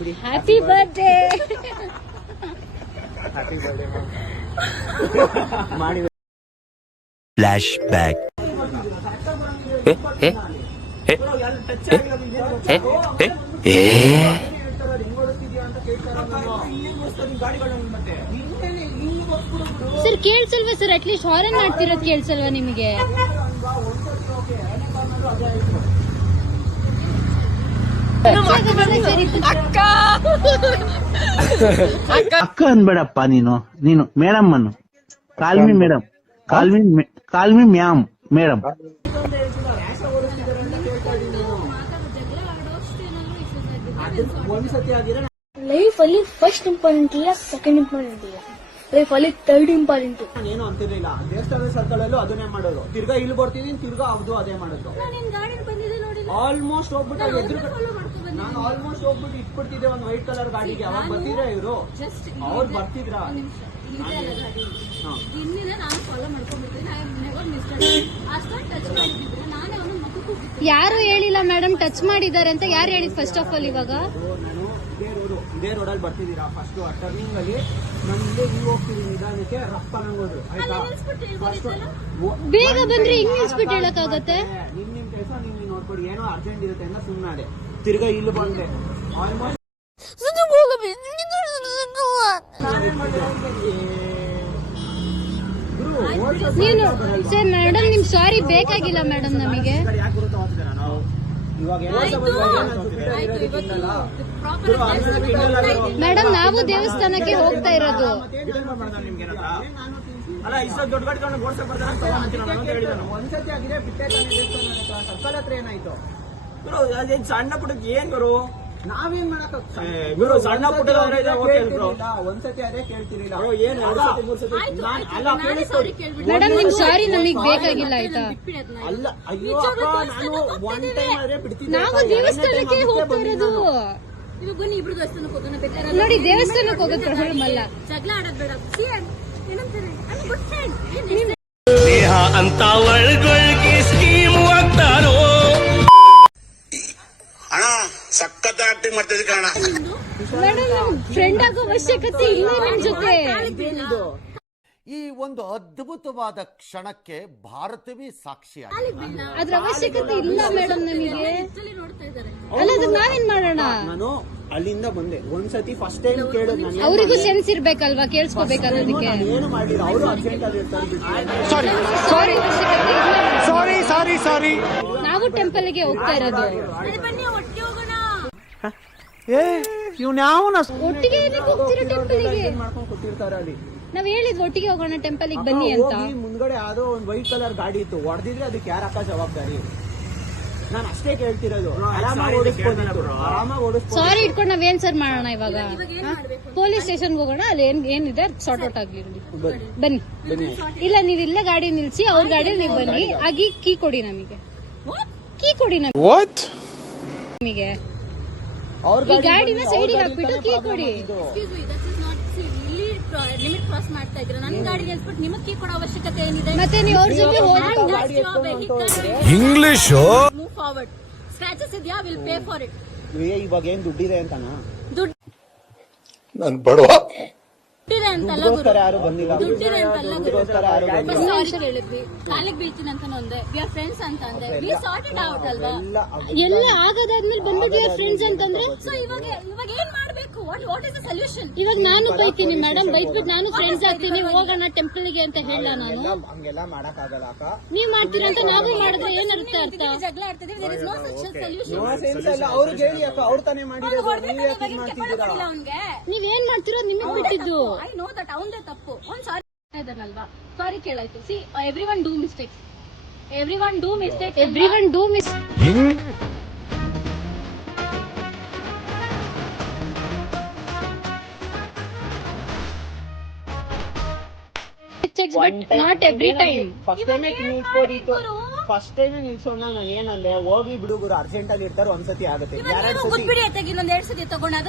ಬಿಡಿ. Happy birthday. Happy birthday ಮಾಡಿ. Flash back. Sir ಕೇಳ್ಸಲ್ವಾ ಸರ್? ಅಟ್ಲೀಸ್ಟ್ ಹಾರನ್ ಮಾಡ್ತಿರೋದು ಕೇಳ್ಸಲ್ವಾ ನಿಮಗೆ? ಅಕ್ಕ ಅನ್ಬೇಡಪ್ಪ ನೀನು ಮೇಡಮ್ ಅನ್ನು. Call me madam, call me ma'am madam. Life ಅಲ್ಲಿ ಫಸ್ಟ್ ಇಂಪಾರ್ಟೆಂಟ್ ಇಲ್ಲ, ಸೆಕೆಂಡ್ ಇಂಪಾರ್ಟೆಂಟ್ ಇಲ್ಲ, ಲೈಫ್ ಅಲ್ಲಿ ಥರ್ಡ್ ಇಂಪಾರ್ಟೆಂಟ್. ಏನು ಅಂತಿರ್ಲಿಲ್ಲ, ದೇವಸ್ಥಾನ ಸರ್ಕಲ್ ಅಲ್ಲೂ ಅದನ್ನೇ ಮಾಡೋದು. ತಿರ್ಗಾ ಇಲ್ಲಿ ಬರ್ತಿದೀನಿ, ತಿರ್ಗಾ ಅದು ಅದೇ ಮಾಡೋದು. ಆಲ್ಮೋಸ್ಟ್ ಹೋಗ್ಬಿಟ್ಟು ನಾನು ಆಲ್ಮೋಸ್ಟ್ ಹೋಗ್ಬಿಟ್ಟು ಇಟ್ಬಿಡ್ತಿದ್ದೆ ಒಂದು ವೈಟ್ ಕಲರ್ ಗಾಡಿಗೆ. ಅವಾಗ ಬರ್ತಿದ್ರ ಇವರು? ಅವ್ರು ಬರ್ತಿದ್ರ? ಯಾರು ಹೇಳಿಲ್ಲ ಮೇಡಮ್ ಟಚ್ ಮಾಡಿದ್ದಾರೆ ಅಂತ. ಯಾರು ಹೇಳಿದ್ ಫಸ್ಟ್ ಆಫ್ ಆಲ್? ಇವಾಗ ನಾನು ಇದೇ ರೋಡಲ್ಲಿ ಬರ್ತಿದ್ದೀರಾ, ಫಸ್ಟ್ ಟರ್ನಿಂಗ್ ಅಲ್ಲಿ ನಾನು ಇಲ್ಲೇ ಹಿಂಗ್ ಹೋಗ್ತಿದ್ದೀನಿ, ನಿಧಾನಕ್ಕೆ ರಪ್ಪ ನಂಗೋದ್ರು. ಆಯ್ತಾ? ಬೇಗ ಬಂದ್ರೆ ಹಿಂಗ್ ನಿಲ್ಸ್ಬಿಟ್ಟು ಹೇಳಕ್ಕಾಗತ್ತೆ? ನಿಮ್ ಕೆಲಸ ನೀವು ನೋಡ್ಕೊಡಿ, ಏನೋ ಅರ್ಜೆಂಟ್ ಇರುತ್ತೆ ಅಂತ ಸುಮ್ಮನೆ ತಿರ್ಗಾ ಇಲ್ಲಿ ಬಂದೆ. ಆಲ್ಮೋಸ್ಟ್ ನೀನು ಸರ್ ಮೇಡಮ್ ನಿಮ್ ಸಾರಿ ಬೇಕಾಗಿಲ್ಲ ಮೇಡಮ್ ನಮಗೆ. ಮೇಡಮ್ ನಾವು ದೇವಸ್ಥಾನಕ್ಕೆ ಹೋಗ್ತಾ ಇರೋದು. ಅಲ್ಲ ಇಷ್ಟ ದೊಡ್ಡ ಗಾಡಿ ತಗೊಂಡು ಗೋಡ್ಸಕ್ ಬರ್ತಾರೆ ಒಂದ್ಸತಿ ಆಗಿದೆ. ಬಿಟ್ಟೆ ಸರ್ಕಲ್ ಹತ್ರ ಏನಾಯ್ತು ಅದೇನ್ ಸಣ್ಣ ಪುಟ್ಟಕ್ಕೆ ಏನ್ ಗುರು? ನಾವೇನ್ ಮಾಡಕ್ ಗುರು? ಸಣ್ಣ ಪುಟ್ಟ ಒಂದ್ಸತಿ ಅದೇ ಕೇಳ್ತಿರಲಿಲ್ಲ. ಮೇಡಮ್ ನಿಮ್ ಸಾರಿ ನಮಗ್ ಬೇಕಾಗಿಲ್ಲ ಆಯ್ತಾ? ಅಲ್ಲ ಅಯ್ಯೋ ಅಪ್ಪ, ನಾನು ಒನ್ ಟೈಮ್ ಆದ್ರೆ ಬಿಡ್ತೀನಿ. ನಾವು ದೇವಸ್ಥಾನಕ್ಕೆ ಹೋಗ್ತಾ ಇರೋದು. ಬನ್ನಿ ಇಬ್ರು ದೇವಸ್ಥಾನಕ್ಕೆ ಹೋಗೋಣ. ನೋಡಿ ದೇವಸ್ಥಾನಕ್ಕೆ ಹೋಗೋದು ಪ್ರಾಬ್ಲಮ್ ಅಲ್ಲ. ಜಗಳ ಆಡೋದ್ ಬೇಡ. ಅಂತ ಒಳಗೊಳಗೆ ಸ್ಕೀಮ್ ಆಗ್ತಾರೋ. ಅಣ್ಣ ಸಖತ್ ಆಕ್ಟಿಂಗ್ ಮಾಡ್ತಿದ್ದೆ ಕಣ. ಮೇಡಮ್ ನಮ್ ಫ್ರೆಂಡ್ ಆಗೋ ಅವಶ್ಯಕತೆ ಇಲ್ಲ ನಿಮ್ ಜೊತೆ. ಈ ಒಂದು ಅದ್ಭುತವಾದ ಕ್ಷಣಕ್ಕೆ ಭಾರತವೇ ಸಾಕ್ಷಿಯಾಗಿದೆ. ಅದ್ರ ಅವಶ್ಯಕತೆ ಇಲ್ಲ ಮೇಡಮ್ ನಮಗೆ. ಅಲ್ಲ ಅದಕ್ಕೆ ನಾವೇನ್ ಮಾಡೋಣ? ನಾನು ಅಲ್ಲಿಂದ ಬಂದೆ ಒಂದ್ಸತಿ ಫಸ್ಟ್ ಟೈಮ್ ಕೇಳೋದು. ಅವರಿಗೂ ಸೆನ್ಸ್ ಇರ್ಬೇಕಲ್ವಾ, ಕೇಳಿಸ್ಕೋಬೇಕಲ್ಲ. ಅದಕ್ಕೆ ಏನು ಮಾಡಿಲ್ಲ ಅವರು. ಅರ್ಜೆಂಟ್ ಅಲ್ಲಿ ಸಾರಿ ನಾವು ಟೆಂಪಲ್ ಗೆ ಹೋಗ್ತಾ ಇರೋದು. ಒಟ್ಟಿಗೆ ಏನಕ್ಕೆ ಹೋಗ್ತಿರೋ ಟೆಂಪಲ್ ಗೆ? ಮಾಡ್ಕೊಂಡು ಕೂತಿರ್ತಾರೆ ಅಲ್ಲಿ. ನಾವ್ ಹೇಳಿದ್ವಿ ಒಟ್ಟಿಗೆ ಹೋಗೋಣ ಟೆಂಪಲ್ ಗೆ ಬನ್ನಿ ಅಂತ. ಮುಂದ್ಗಡೆ ಯಾವ್ದೋ ಒಂದು ವೈಟ್ ಕಲರ್ ಗಾಡಿ ಇತ್ತು, ಹೊಡೆದಿದ್ರೆ ಅದಕ್ಕೆ ಯಾರ ಅಕ್ಕ ಜವಾಬ್ದಾರಿ? ನಾನು ಅಷ್ಟೇ ಕೇಳ್ತಿರೋದು. ಆರಾಮಾಗಿ ಓಡಿಸ್ಬೋದು. ಸಾರಿ ಇಟ್ಕೊಂಡು ನಾವೇನ್ ಸರ್ ಮಾಡೋಣ ಇವಾಗ? ಪೊಲೀಸ್ ಸ್ಟೇಷನ್ ಹೋಗೋಣ, ಅಲ್ಲಿ ಏನಿದೆ ಸಾರ್ಟ್ ಔಟ್ ಆಗ್ಲಿ. ಬನ್ನಿ. ಇಲ್ಲ ನೀವ್ ಇಲ್ಲೇ ಗಾಡಿ ನಿಲ್ಸಿ, ಅವ್ರ ಗಾಡಿ ನೀವ್ ಬನ್ನಿ. ಆಗಿ ಕೀ ಕೊಡಿ ನಮಗೆ. ಕೀ ಕೊಡಿ ನಮಗೆ. ಈ ಗಾಡಿನ ಸೈಡಿಗೆ ಹಾಕ್ಬಿಟ್ಟು ಕೀ ಕೊಡಿ. ಲಿಮಿಟ್ ಕ್ರಾಸ್ ಮಾಡ್ತಾ ಇದ್ರೆ ನನ್ನ ಗಾಡಿ ನಿಲ್ಸ್ಬಿಟ್ಟು ನಿಮಗೆ ಕೀ ಕೊಡೋ ಅವಶ್ಯಕತೆ ಏನಿದೆ? ಮತ್ತೆ ನೀವು ಅವ್ರ ಜೊತೆ ಇಂಗ್ಲಿಷ್ ಮೂವ್ ಫಾರ್ವರ್ಡ್. ಸ್ಕ್ರಾಚಸ್ ಇದೆಯಾ? Will pay for it. ಇವಾಗ ಏನ್ ದುಡ್ಡಿದೆ ಅಂತನಾ? ನನ್ ಬಡವ ದುಡ್ಡಿದೆ ಅಂತಲ್ಲ ಗುರು, ಯಾರು ಬಂದಿಲ್ಲ. ದುಡ್ಡಿದೆ ಅಂತಲ್ಲ ಗುರು. ಸಾರಿ ಕೇಳಿದ್ವಿ, ಕಾಲಿಗೆ ಬೀಳ್ತೀನಿ ಅಂತ ಅಂದೆ. ವಿ ಆರ್ ಫ್ರೆಂಡ್ಸ್ ಅಂತ ಅಂದೆ. ವಿ ಸಾರ್ಟ್ ಇಟ್ ಔಟ್ ಅಲ್ವಾ? ಎಲ್ಲ ಆಗದಾದ್ಮೇಲೆ ಬಂದ್ಬಿಟ್ಟು ಫ್ರೆಂಡ್ಸ್ ಅಂತಂದ್ರೆ ಸೊ ಇವಾಗ ಏನ್ ಮಾಡ್ಬೇಕು? What is the solution? ಇವಾಗ ನಾನು ಬೈತೀನಿ ಮೇಡಮ್, ಬೈದ್ಬಿಟ್ಟು ನಾನು ಫ್ರೆಂಡ್ಸ್ ಆಗ್ತೀನಿ, ಹೋಗೋಣ ಟೆಂಪಲ್ ಗೆ ಅಂತ ಹೇಳ. ನಾನು ಹಂಗೆಲ್ಲ ಮಾಡಕ್ ಆಗಲ್ಲ ಅಕ್ಕ. ನೀವ್ ಮಾಡ್ತೀರಾ ಅಂತ ನಾವು ಮಾಡಿದ್ರೆ ಏನರ್ಥ ಅರ್ಥ? ಜಗಳ ಆಡ್ತಿದೀವಿ. There is no such solution. ಅವ್ರಿಗೆ ಹೇಳಿ ಅಕ್ಕ, ಅವ್ರು ತಾನೇ ಮಾಡಿರೋದು. ನೀವೇನ್ ಮಾಡ್ತಿರೋದು ನಿಮಗ್ ಬಿಟ್ಟಿದ್ದು. ಐ ನೋ ದಟ್ ಅವಂದೇ ತಪ್ಪು. ಅವ್ನು ಸಾರಿ ಇದನ್ನಲ್ವಾ? ಸಾರಿ ಕೇಳಾಯ್ತು. See everyone do mistakes. Everyone do mistakes. Not every time. First time ನಿಲ್ಸೋಣ. ನಾನು ಏನಂದ್ರೆ ಹೋಗಿ ಬಿಡು ಗುರು, ಅರ್ಜೆಂಟ್ ಅಲ್ಲಿ ಇರ್ತಾರೆ, ಒಂದ್ಸತಿ ಆಗುತ್ತೆ. ಬಿಡಿ ಆಯ್ತಾಗಿ ಇನ್ನೊಂದ್ 2 ಸತಿ ತಗೊಂಡಾಗ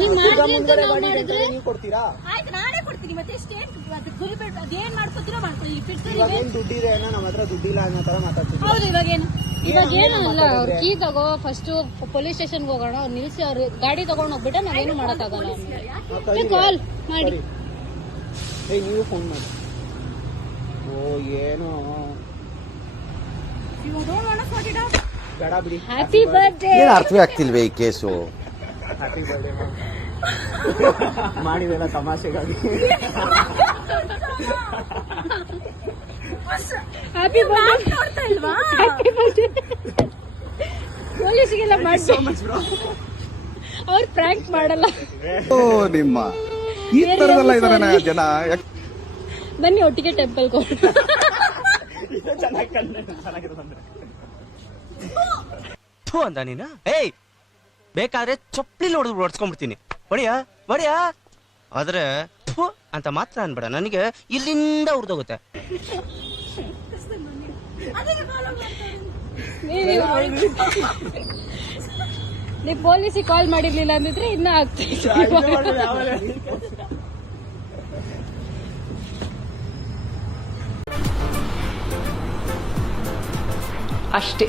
ನೀವು ಕೊಡ್ತೀರಾ? ಆಯ್ತು ನಾನೇ ಕೊಡ್ತೀನಿ. ಮತ್ತೆ ಸ್ಟೇಟ್ ಗುರಿ ಬಿಟ್ಟು ಅದೇನ್ ಮಾಡ್ಕೊತೀರೋ ಮಾಡ್ಕೊಳ್ಳಿ. ಇವಾಗ ಏನ್ ದುಡ್ಡಿದೆ ಅನ್ನೋ ನಮ್ಮ ಹತ್ರ ದುಡ್ಡಿಲ್ಲ ಅನ್ನೋ ತರ ಮಾತಾಡ್ತೀವಿ. ಹೌದು ಇವಾಗ ಏನು ಇವಾಗ ಏನು ಅಲ್ಲ, ಅವ್ರು ಕೀ ತಗೋ ಫಸ್ಟ್ ಪೊಲೀಸ್ ಸ್ಟೇಷನ್ಗೆ ಹೋಗೋಣ, ಅವ್ರು ನಿಲ್ಸಿ ಅವ್ರು ಗಾಡಿ ತಗೊಂಡ್ ಹೋಗ್ಬಿಟ್ರೆ ನಾವೇನು ಮಾಡಕ್ಕಾಗಲ್ಲ. ಕಾಲ್ ಮಾಡಿ ನೀವು ಫೋನ್ ಮಾಡಿ. ಓ ಏನು ಬೇಡ ಬಿಡಿ. Happy birthday. ಏನ್ ಅರ್ಥವೇ ಆಗ್ತಿಲ್ವೇ ಈ ಕೇಸು? ಹ್ಯಾಪಿ ಬರ್ಡೇ ಮಾಡಿದೆಲ್ಲ ತಮಾಷೆಗಾಗಿ. Happy birthday. Happy birthday. ಪೊಲೀಸ್ಗೆಲ್ಲ ಮಾಡಿ ಅವ್ರು ಪ್ರ್ಯಾಂಕ್ ಮಾಡಲ್ಲ. ನಿಮ್ಮ ಈ ತರದೆಲ್ಲ ಇದಾರೆ ಜನ. ಬನ್ನಿ ಒಟ್ಟಿಗೆ ಟೆಂಪಲ್ ಅಂತ ನೀನು. ಏಯ್ ಬೇಕಾದ್ರೆ ಚಪ್ಪಲಿ ಹೊಡೆದು ಹೊಡ್ಸ್ಕೊಂಡ್ಬಿಡ್ತೀನಿ. ಹೊಡಿಯಾ ಆದ್ರೆ ಥು ಅಂತ ಮಾತ್ರ ಅನ್ಬೇಡ, ನನಗೆ ಇಲ್ಲಿಂದ ಉರ್ದೋಗುತ್ತೆ. ನೀವು ಪೊಲೀಸಿಗೆ ಕಾಲ್ ಮಾಡಿರ್ಲಿಲ್ಲ ಅಂದಿದ್ರೆ ಇನ್ನ ಆಗ್ತಿತ್ತು. ಅಷ್ಟೇ.